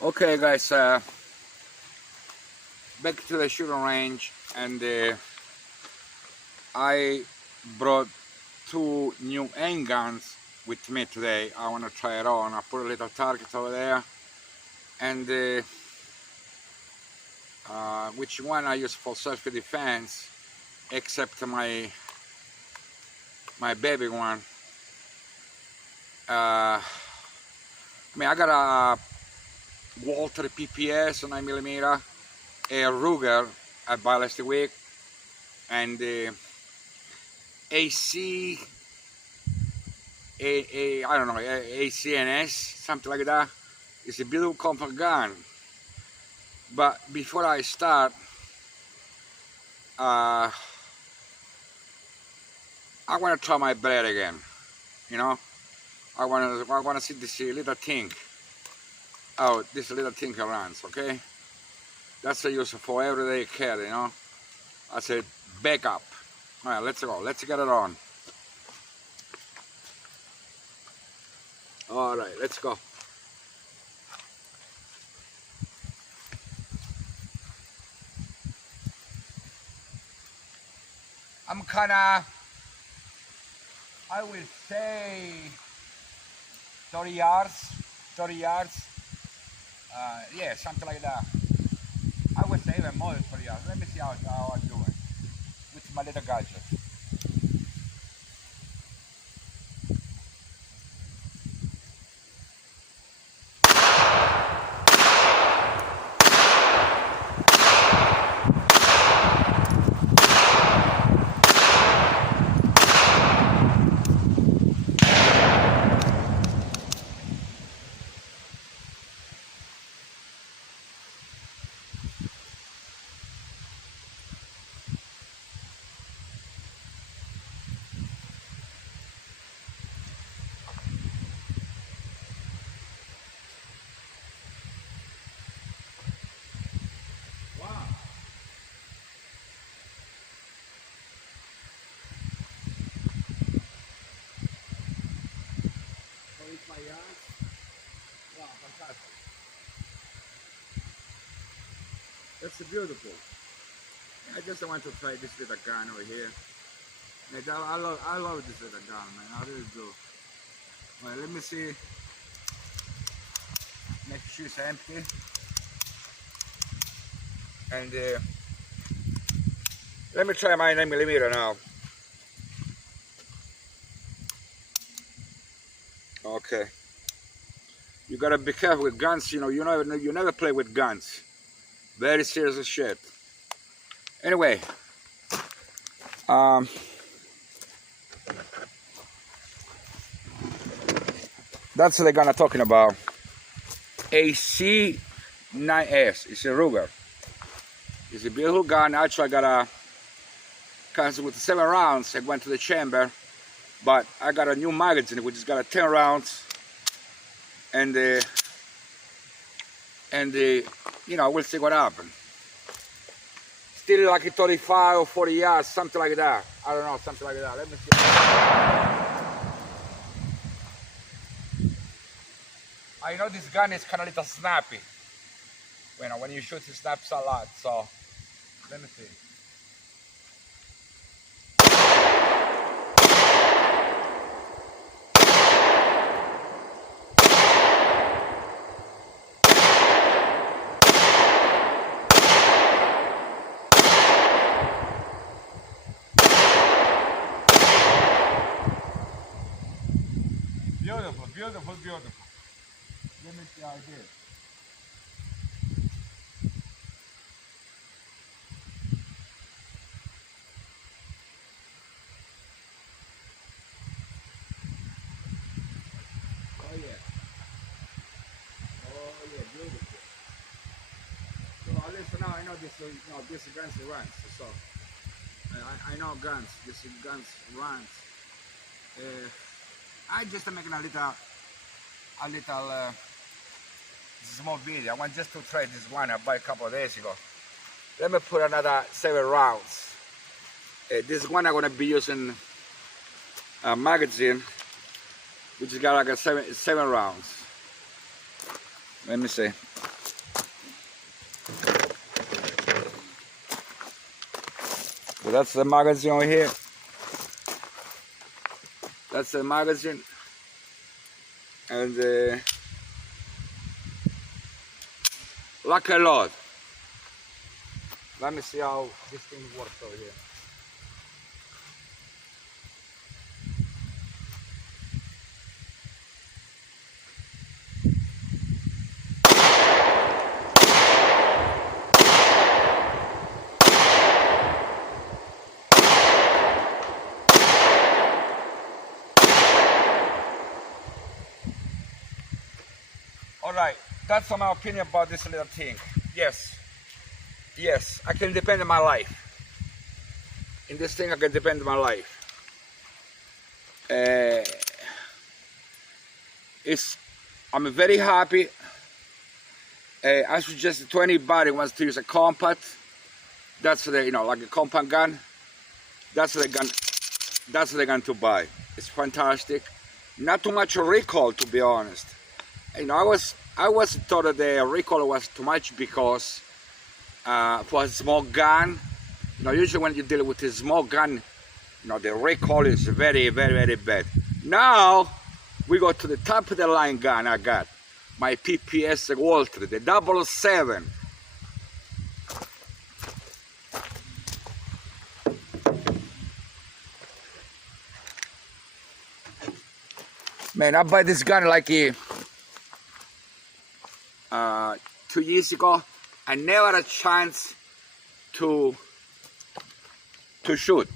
Okay guys, back to the shooting range, and I brought two new handguns with me today. I want to try it on. I put a little target over there, and which one I use for self-defense, except my baby one. I mean, I got a Walter PPS 9mm, a Ruger at ballistic week, and AC, I don't know, ACNS, something like that. It's a beautiful comfort gun. But before I start, I want to try my blade again. You know, I want to see this little thing. Oh, this little thing runs. Okay, that's a use for everyday care. You know, I said backup. All right, let's go. Let's get it on. All right, let's go. I'm kinda, I will say 30 yards, yeah, something like that. I would say even more than 30 yards. Let me see how I'm doing with my little gadget. Wow, fantastic. That's beautiful. I just want to try this little gun over here. I love this little gun, man. I really do. Well, let me see. Make sure it's empty. And let me try my 9mm now. Okay. You gotta be careful with guns. You know, you never play with guns. Very serious shit. Anyway, that's the gun I'm talking about. A C9S. It's a Ruger. It's a beautiful gun. Actually, I got comes with 7 rounds. I went to the chamber, but I got a new magazine which has got a 10 rounds, and you know, we'll see what happens. Still like a 35 or 40 yards, something like that. I don't know, something like that. Let me see. I know this gun is kind of little snappy. You know, when you shoot, it snaps a lot. So let me see. Beautiful, beautiful, beautiful. Let me see how it is. Oh yeah. Oh yeah, beautiful. So at least now I know this. You know, this guns runs. So I know guns. This guns runs. I just making a little small video. I want just to try this one I bought a couple of days ago. Let me put another 7 rounds. This one I'm gonna be using a magazine, which has got like a seven rounds. Let me see. So that's the magazine over here. That's the magazine. And like a lot. Let me see how this thing works over here. Alright, that's my opinion about this little thing. Yes, I can depend on my life. In this thing I can depend on my life. I'm very happy. I suggest to anybody who wants to use a compact. That's the, like a compact gun. That's the gun. That's the gun to buy. It's fantastic. Not too much recoil, to be honest. I was thought that the recoil was too much because for a small gun, usually when you deal with a small gun, the recoil is very, very, very bad. Now we go to the top of the line gun. I got my PPS Walter, the 777. Man, I bought this gun like 2 years ago. I never had a chance to shoot.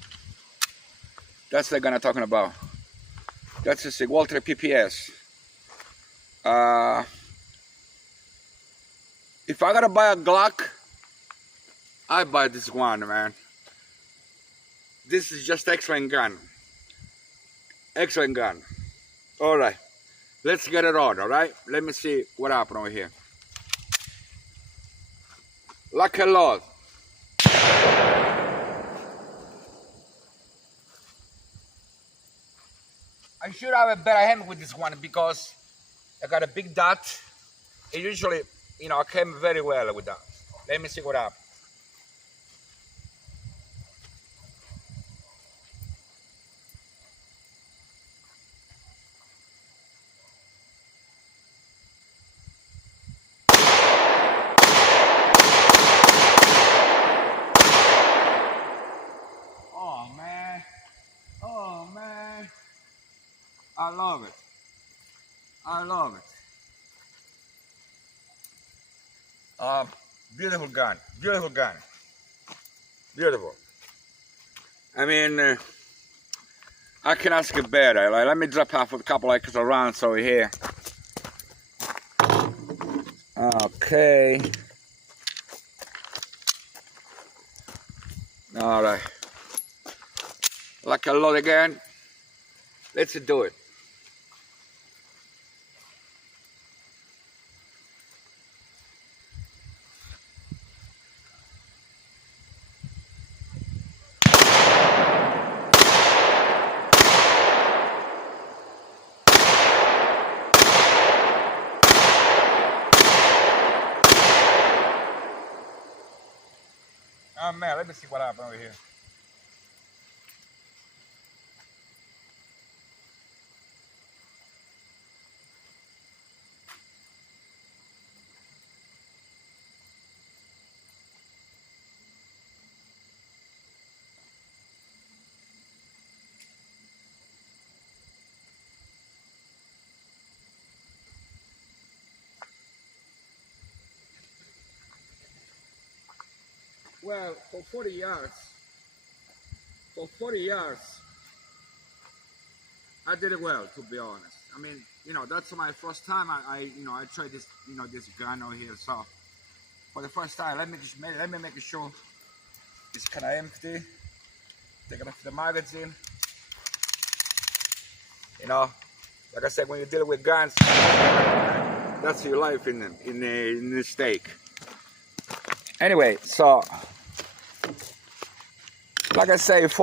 That's the gun I'm talking about. That's just a Walter PPS. If I gotta buy a Glock, I buy this one, man. This is just excellent gun. Excellent gun. Alright, let's get it on, alright? Let me see what happened over here. Like a lot. I should have a better hand with this one because I got a big dot. It usually, I came very well with that. Let me see what happened. Oh man, I love it. I love it. Beautiful gun, beautiful gun, beautiful. I mean, I can ask it better. Like, let me drop off a couple extra rounds over here. Okay. All right. Like a lot again. Let's do it. Oh man, let me see what happened over here. Well, for 40 yards, I did it well, to be honest. I mean, that's my first time I tried this, this gun over here. So for the first time, let me make sure it's kind of empty. Take off the magazine. Like I said, when you deal with guns, that's your life in the stake. Anyway, so like I say, it's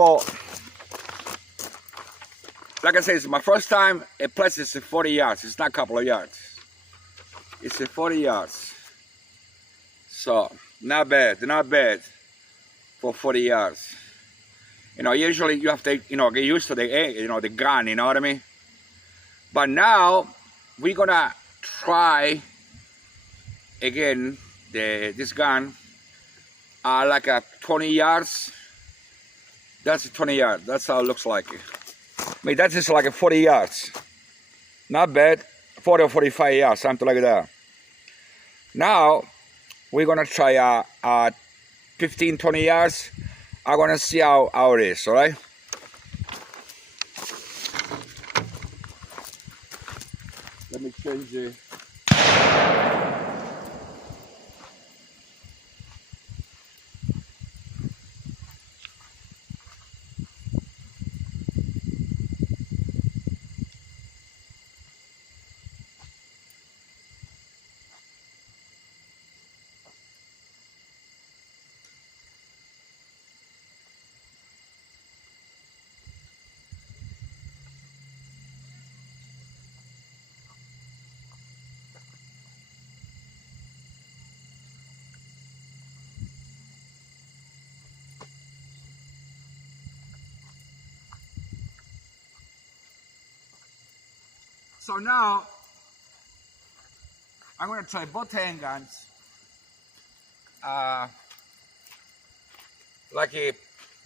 my first time. Plus it's 40 yards. It's not a couple of yards. It's 40 yards. So not bad for 40 yards. Usually you have to, get used to the gun, you know what I mean? But now we're gonna try again this gun like a 20 yards. That's 20 yards. That's how it looks like. I mean, that's just like a 40 yards. Not bad. 40 or 45 yards, something like that. Now we're gonna try 15, 20 yards. I'm gonna see how it is, all right? Let me change it. So now I'm gonna try both handguns. Like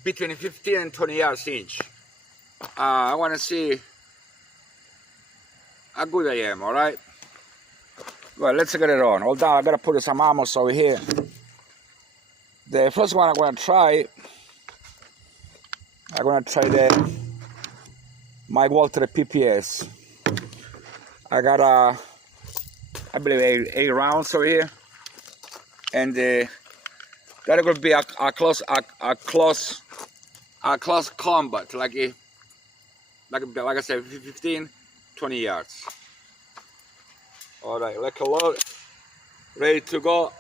between 15 and 20 yards each. I want to see how good I am, all right? Well, let's get it on. Hold on, I gotta put some ammo over here. The first one I'm gonna try the Mike Walter PPS. I got I believe 8 rounds over here, and that could be a close combat, like I said, 15, 20 yards. All right, let's load, ready to go.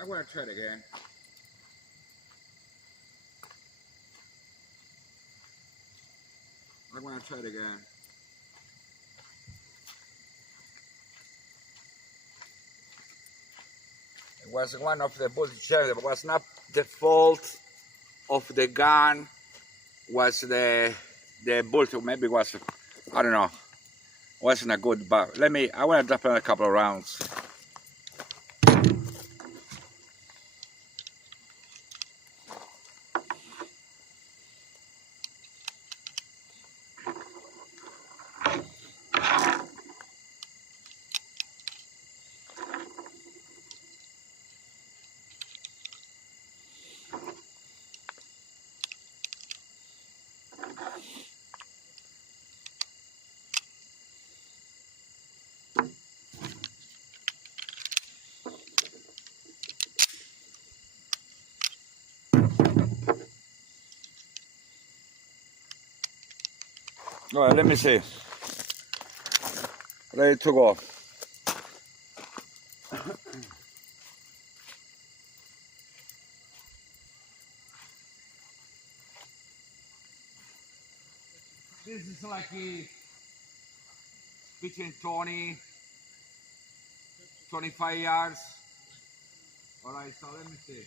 I'm gonna try it again. I'm gonna try it again. It was one of the bullets. It was not the fault of the gun. Was the bullet? Maybe it was, I don't know. Wasn't a good, but I want to drop in a couple of rounds. All right, let me see. Ready to go. This is like between 20, 25 yards. All right, so let me see.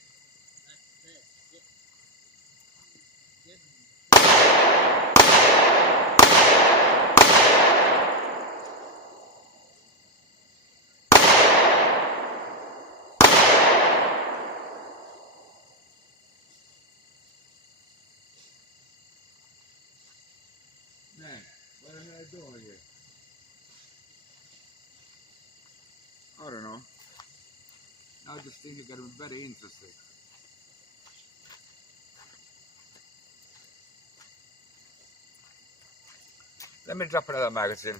Man, what am I doing here? I don't know. Now this thing is getting very interesting. Let me drop another magazine.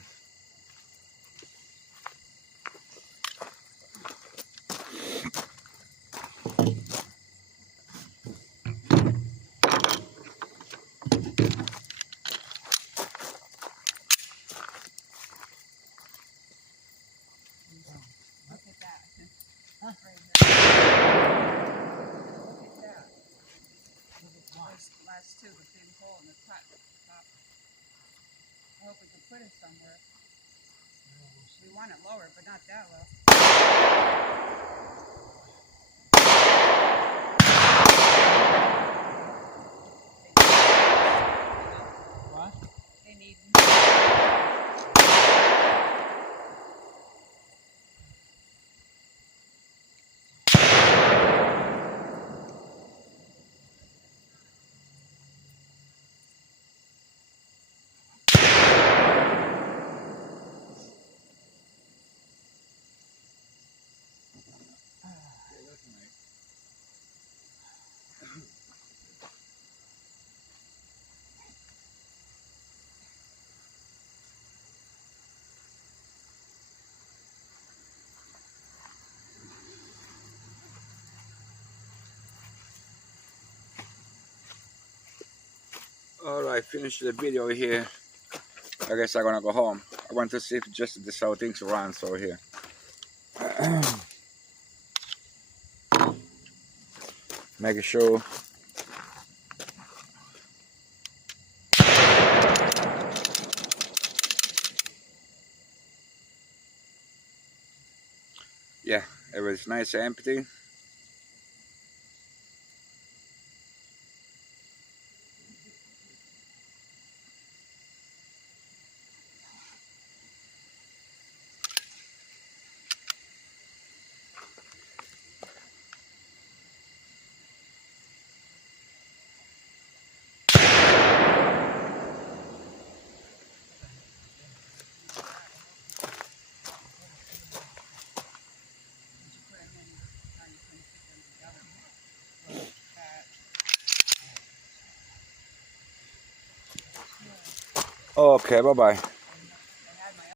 Last two, the big hole in the top. I hope we can put it somewhere. We want it lower, but not that low. What? They need. Alright, finish the video here. I guess I'm gonna go home. I want to see if just this how things run so here. Making sure. Yeah, it was nice and empty. Okay, bye-bye.